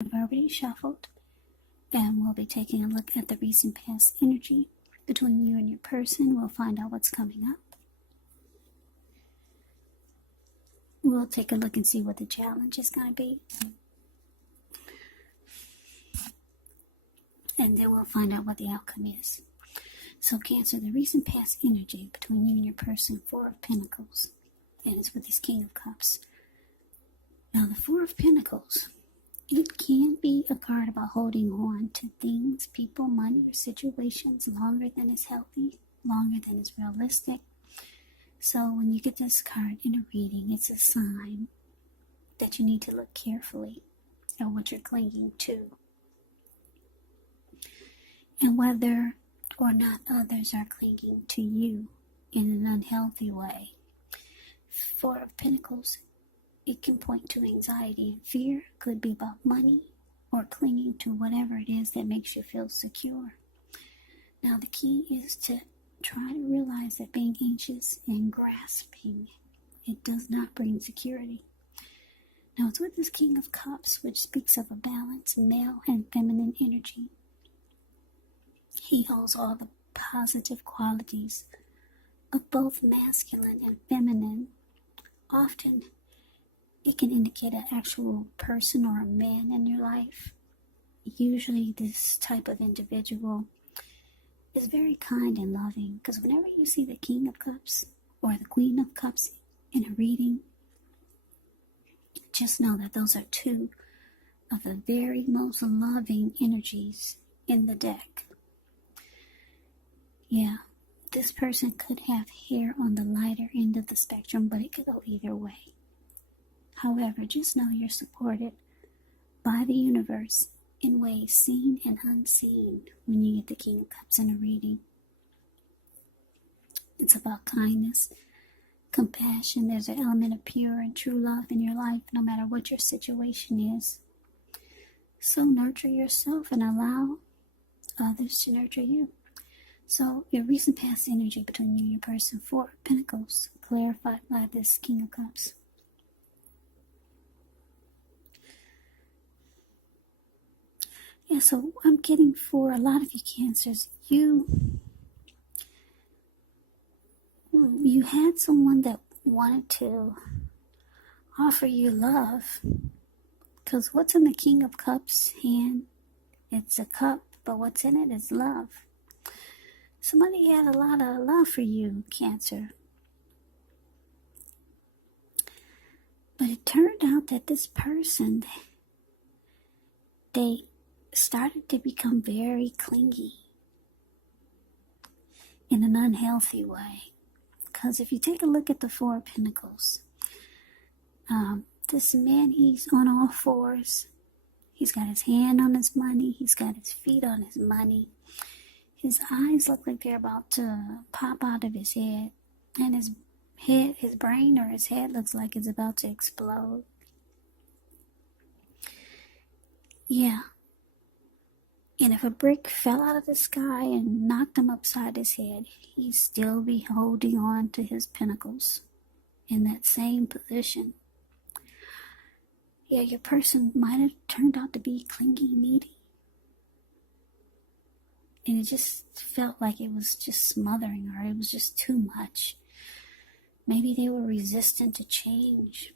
I've already shuffled, and we'll be taking a look at the recent past energy between you and your person. We'll find out what's coming up. We'll take a look and see what the challenge is going to be. And then we'll find out what the outcome is. So Cancer, the recent past energy between you and your person, Four of Pentacles. And it's with this King of Cups. Now the Four of Pentacles, it can be a card about holding on to things, people, money, or situations longer than is healthy, longer than is realistic. So when you get this card in a reading, it's a sign that you need to look carefully at what you're clinging to, and whether or not others are clinging to you in an unhealthy way. Four of Pentacles, it can point to anxiety and fear. Could be about money or clinging to whatever it is that makes you feel secure. Now the key is to try to realize that being anxious and grasping, it does not bring security. Now it's with this King of Cups, which speaks of a balance, male and feminine energy. He holds all the positive qualities of both masculine and feminine. Often, it can indicate an actual person or a man in your life. Usually, this type of individual is very kind and loving, because whenever you see the King of Cups or the Queen of Cups in a reading, just know that those are two of the very most loving energies in the deck. Yeah, this person could have hair on the lighter end of the spectrum, but it could go either way. However, just know you're supported by the universe in ways seen and unseen when you get the King of Cups in a reading. It's about kindness, compassion. There's an element of pure and true love in your life, no matter what your situation is. So nurture yourself and allow others to nurture you. So your recent past energy between you and your person, Four of Pentacles, clarified by this King of Cups. Yeah, so I'm getting for a lot of you Cancers, you had someone that wanted to offer you love. Because what's in the King of Cups hand? It's a cup, but what's in it is love. Somebody had a lot of love for you, Cancer. But it turned out that this person, they started to become very clingy in an unhealthy way. Because if you take a look at the Four of Pentacles, this man, he's on all fours. He's got his hand on his money. He's got his feet on his money. His eyes look like they're about to pop out of his head. And his brain or his head looks like it's about to explode. Yeah. And if a brick fell out of the sky and knocked him upside his head, he'd still be holding on to his pentacles in that same position. Yeah, your person might have turned out to be clingy, needy. And it just felt like it was just smothering her. It was just too much. Maybe they were resistant to change.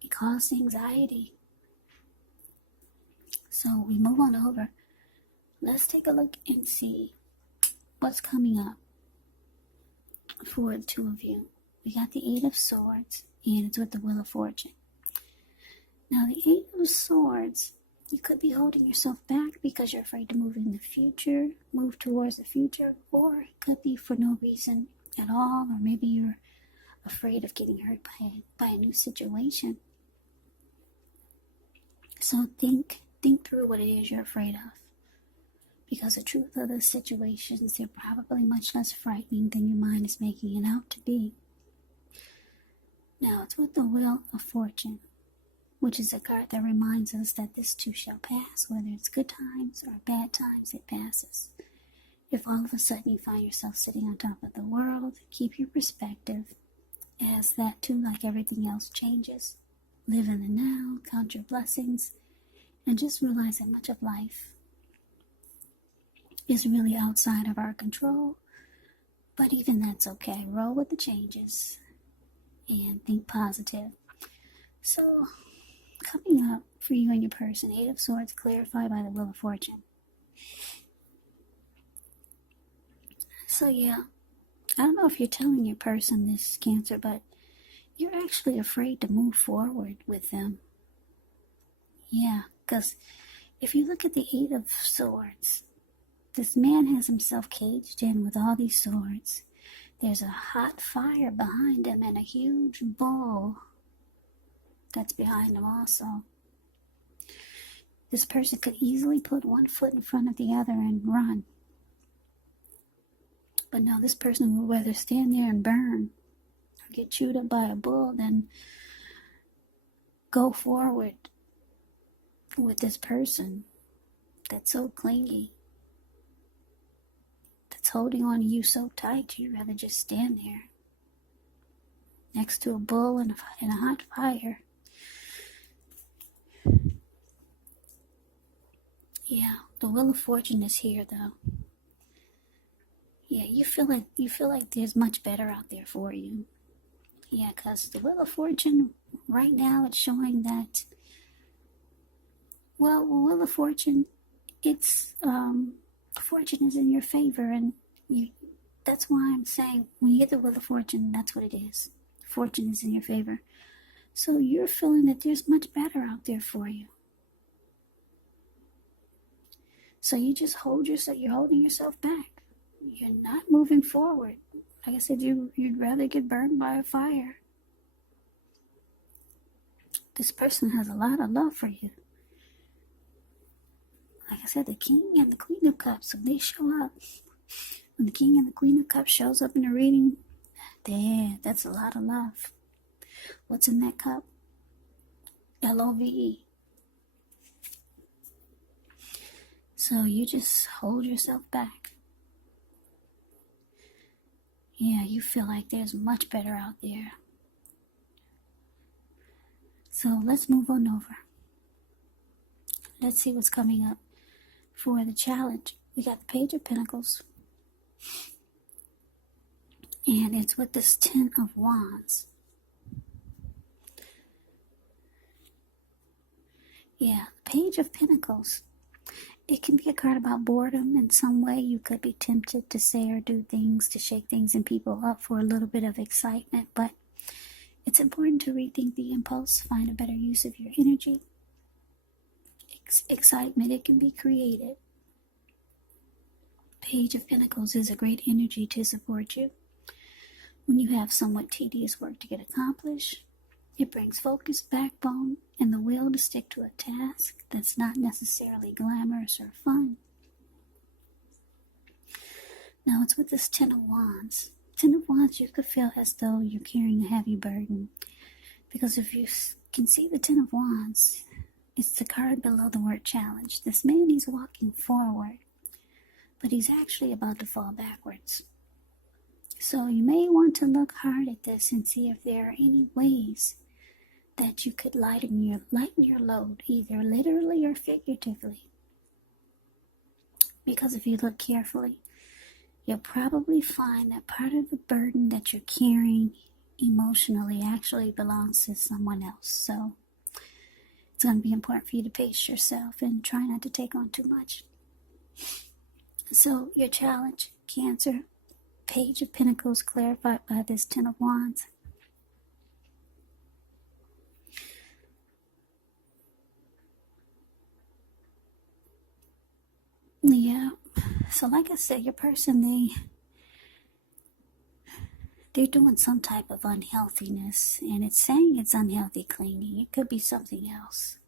It caused anxiety. So we move on over. Let's take a look and see what's coming up for the two of you. We got the Eight of Swords, and it's with the Wheel of Fortune. Now, the Eight of Swords, you could be holding yourself back because you're afraid to move in the future, move towards the future, or it could be for no reason at all, or maybe you're afraid of getting hurt by a new situation. So think through what it is you're afraid of, because the truth of the situations, they're probably much less frightening than your mind is making it out to be. Now, it's with the Wheel of Fortune, which is a card that reminds us that this too shall pass. Whether it's good times or bad times, it passes. If all of a sudden you find yourself sitting on top of the world, keep your perspective, as that too, like everything else, changes. Live in the now, count your blessings, And just realize that much of life is really outside of our control. But even that's okay. Roll with the changes and think positive. So, coming up for you and your person, Eight of Swords clarified by the Wheel of Fortune. So yeah, I don't know if you're telling your person this, Cancer, but you're actually afraid to move forward with them. Yeah, because if you look at the Eight of Swords, this man has himself caged in with all these swords. There's a hot fire behind him and a huge bull that's behind him also. This person could easily put one foot in front of the other and run. But no, this person would rather stand there and burn or get chewed up by a bull than go forward with this person that's so clingy, that's holding on to you so tight, you'd rather just stand there next to a bull in a hot fire. Yeah, the Wheel of Fortune is here though. Yeah, you feel like there's much better out there for you. Yeah, because the Wheel of Fortune, right now, it's showing that, well, Wheel of Fortune, it's, fortune is in your favor, and that's why I'm saying, when you get the Wheel of Fortune, that's what it is. Fortune is in your favor. So you're feeling that there's much better out there for you. So you just you're holding yourself back. You're not moving forward. Like I said, you'd rather get burned by a fire. This person has a lot of love for you. Like I said, the King and the Queen of Cups, so they show up. When the King and the Queen of Cups shows up in a reading, that's a lot of love. What's in that cup? Love. So you just hold yourself back. Yeah, you feel like there's much better out there. So let's move on over. Let's see what's coming up for the challenge. We got the Page of Pentacles. And it's with this Ten of Wands. Yeah, Page of Pentacles. It can be a card about boredom in some way. You could be tempted to say or do things to shake things and people up for a little bit of excitement, but it's important to rethink the impulse, find a better use of your energy. Excitement, it can be created. Page of Pentacles is a great energy to support you. When you have somewhat tedious work to get accomplished, it brings focus, backbone, and the will to stick to a task that's not necessarily glamorous or fun. Now it's with this Ten of Wands. Ten of Wands, you could feel as though you're carrying a heavy burden. Because if you can see the Ten of Wands, it's the card below the word challenge. This man, he's walking forward, but he's actually about to fall backwards. So you may want to look hard at this and see if there are any ways that you could lighten your load, either literally or figuratively. Because if you look carefully, you'll probably find that part of the burden that you're carrying emotionally actually belongs to someone else. So it's going to be important for you to pace yourself and try not to take on too much. So your challenge, Cancer, Page of Pentacles clarified by this Ten of Wands. Yeah, so like I said, your person, they're doing some type of unhealthiness, and it's saying it's unhealthy clinging. It could be something else.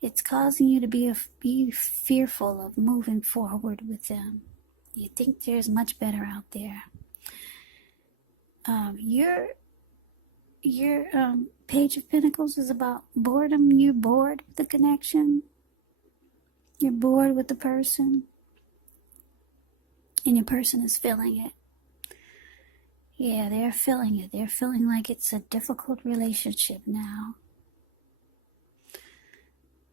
It's causing you to be fearful of moving forward with them. You think there's much better out there. Your Page of Pentacles is about boredom. You're bored with the connection. You're bored with the person. And your person is feeling it. Yeah, they're feeling it. They're feeling like it's a difficult relationship now.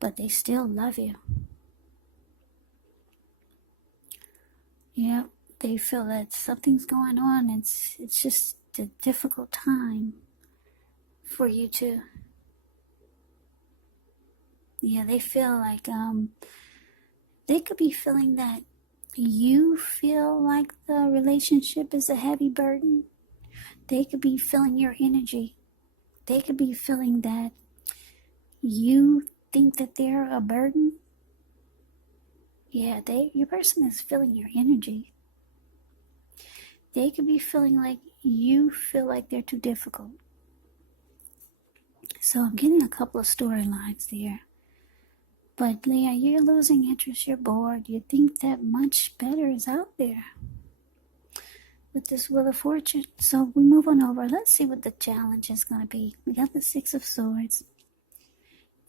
but they still love you. They feel that something's going on. It's just a difficult time for you to. They feel like they could be feeling that you feel like the relationship is a heavy burden. They could be feeling your energy. They could be feeling that you think that they're a burden. Your person is feeling your energy. They could be feeling like you feel like they're too difficult. So I'm getting a couple of storylines there. But Leah, you're losing interest, you're bored, you think that much better is out there with this Wheel of Fortune. So we move on over. Let's see what the challenge is going to be. We got the Six of Swords,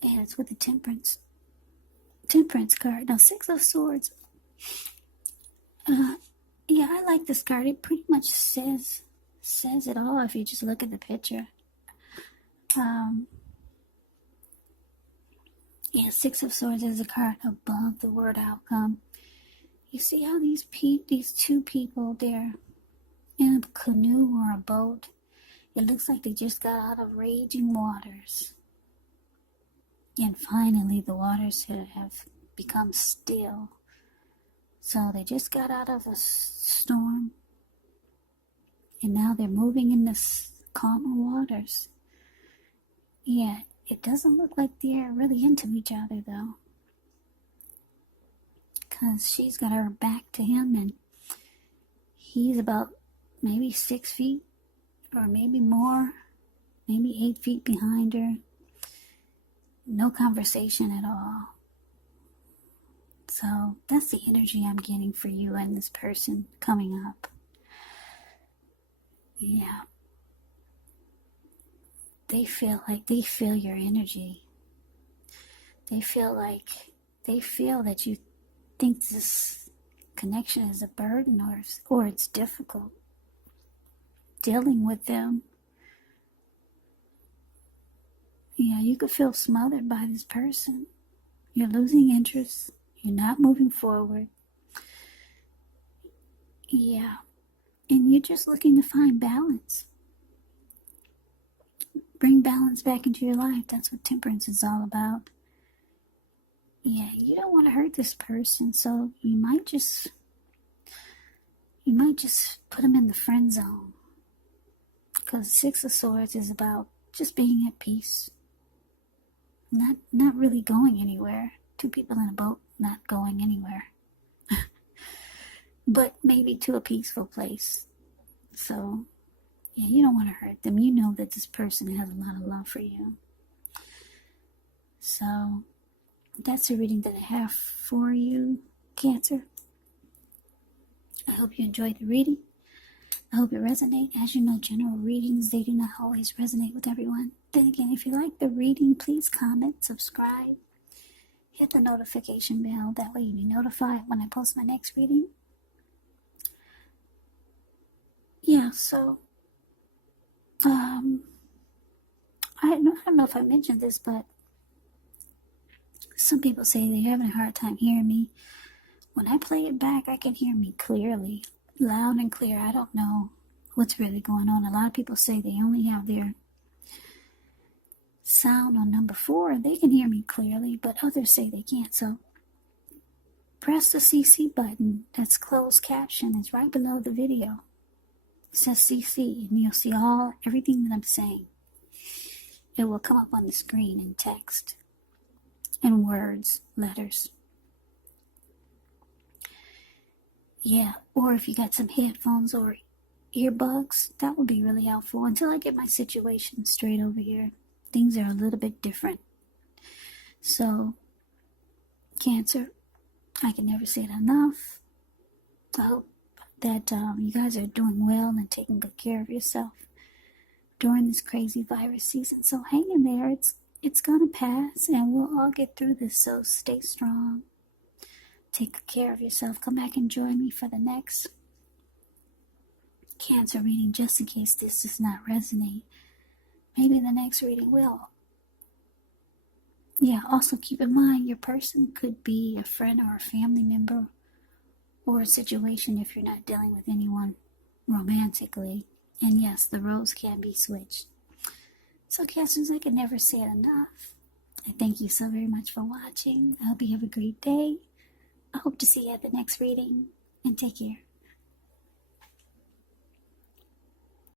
and it's with the Temperance card. Now, Six of Swords, I like this card. It pretty much says it all if you just look at the picture. Six of Swords is a card above the word outcome. You see how these two people, they're in a canoe or a boat. It looks like they just got out of raging waters. And finally the waters have become still. So they just got out of a storm. And now they're moving in this calmer waters. It doesn't look like they're really into each other though. Because she's got her back to him and he's about maybe 6 feet or maybe more, maybe 8 feet behind her. No conversation at all. So that's the energy I'm getting for you and this person coming up. They feel your energy. They feel that you think this connection is a burden or it's difficult dealing with them. You could feel smothered by this person. You're losing interest. You're not moving forward. And you're just looking to find balance. Bring balance back into your life. That's what Temperance is all about. You don't want to hurt this person, so you might just put them in the friend zone. Because Six of Swords is about just being at peace. Not really going anywhere. Two people in a boat not going anywhere. But maybe to a peaceful place. So, you don't want to hurt them. You know that this person has a lot of love for you. So, that's the reading that I have for you, Cancer. I hope you enjoyed the reading. I hope it resonates. As you know, general readings, they do not always resonate with everyone. Then again, if you like the reading, please comment, subscribe, hit the notification bell. That way you'll be notified when I post my next reading. So I don't know if I mentioned this, but some people say they're having a hard time hearing me. When I play it back, I can hear me clearly, loud and clear. I don't know what's really going on. A lot of people say they only have their sound on number 4 and they can hear me clearly, but others say they can't. So press the CC button. That's closed caption. It's right below the video. It says CC, and you'll see everything that I'm saying. It will come up on the screen in text, in words, letters. Or if you got some headphones or earbuds, that would be really helpful. Until I get my situation straight over here, things are a little bit different. So, Cancer, I can never say it enough. I hope that you guys are doing well and taking good care of yourself during this crazy virus season. So hang in there. It's gonna pass and we'll all get through this. So stay strong. Take good care of yourself. Come back and join me for the next Cancer reading, just in case this does not resonate. Maybe the next reading will. Yeah, also keep in mind your person could be a friend or a family member or a situation if you're not dealing with anyone romantically. And yes, the roles can be switched. So, Cassins, I can never say it enough. I thank you so very much for watching. I hope you have a great day. I hope to see you at the next reading, and take care.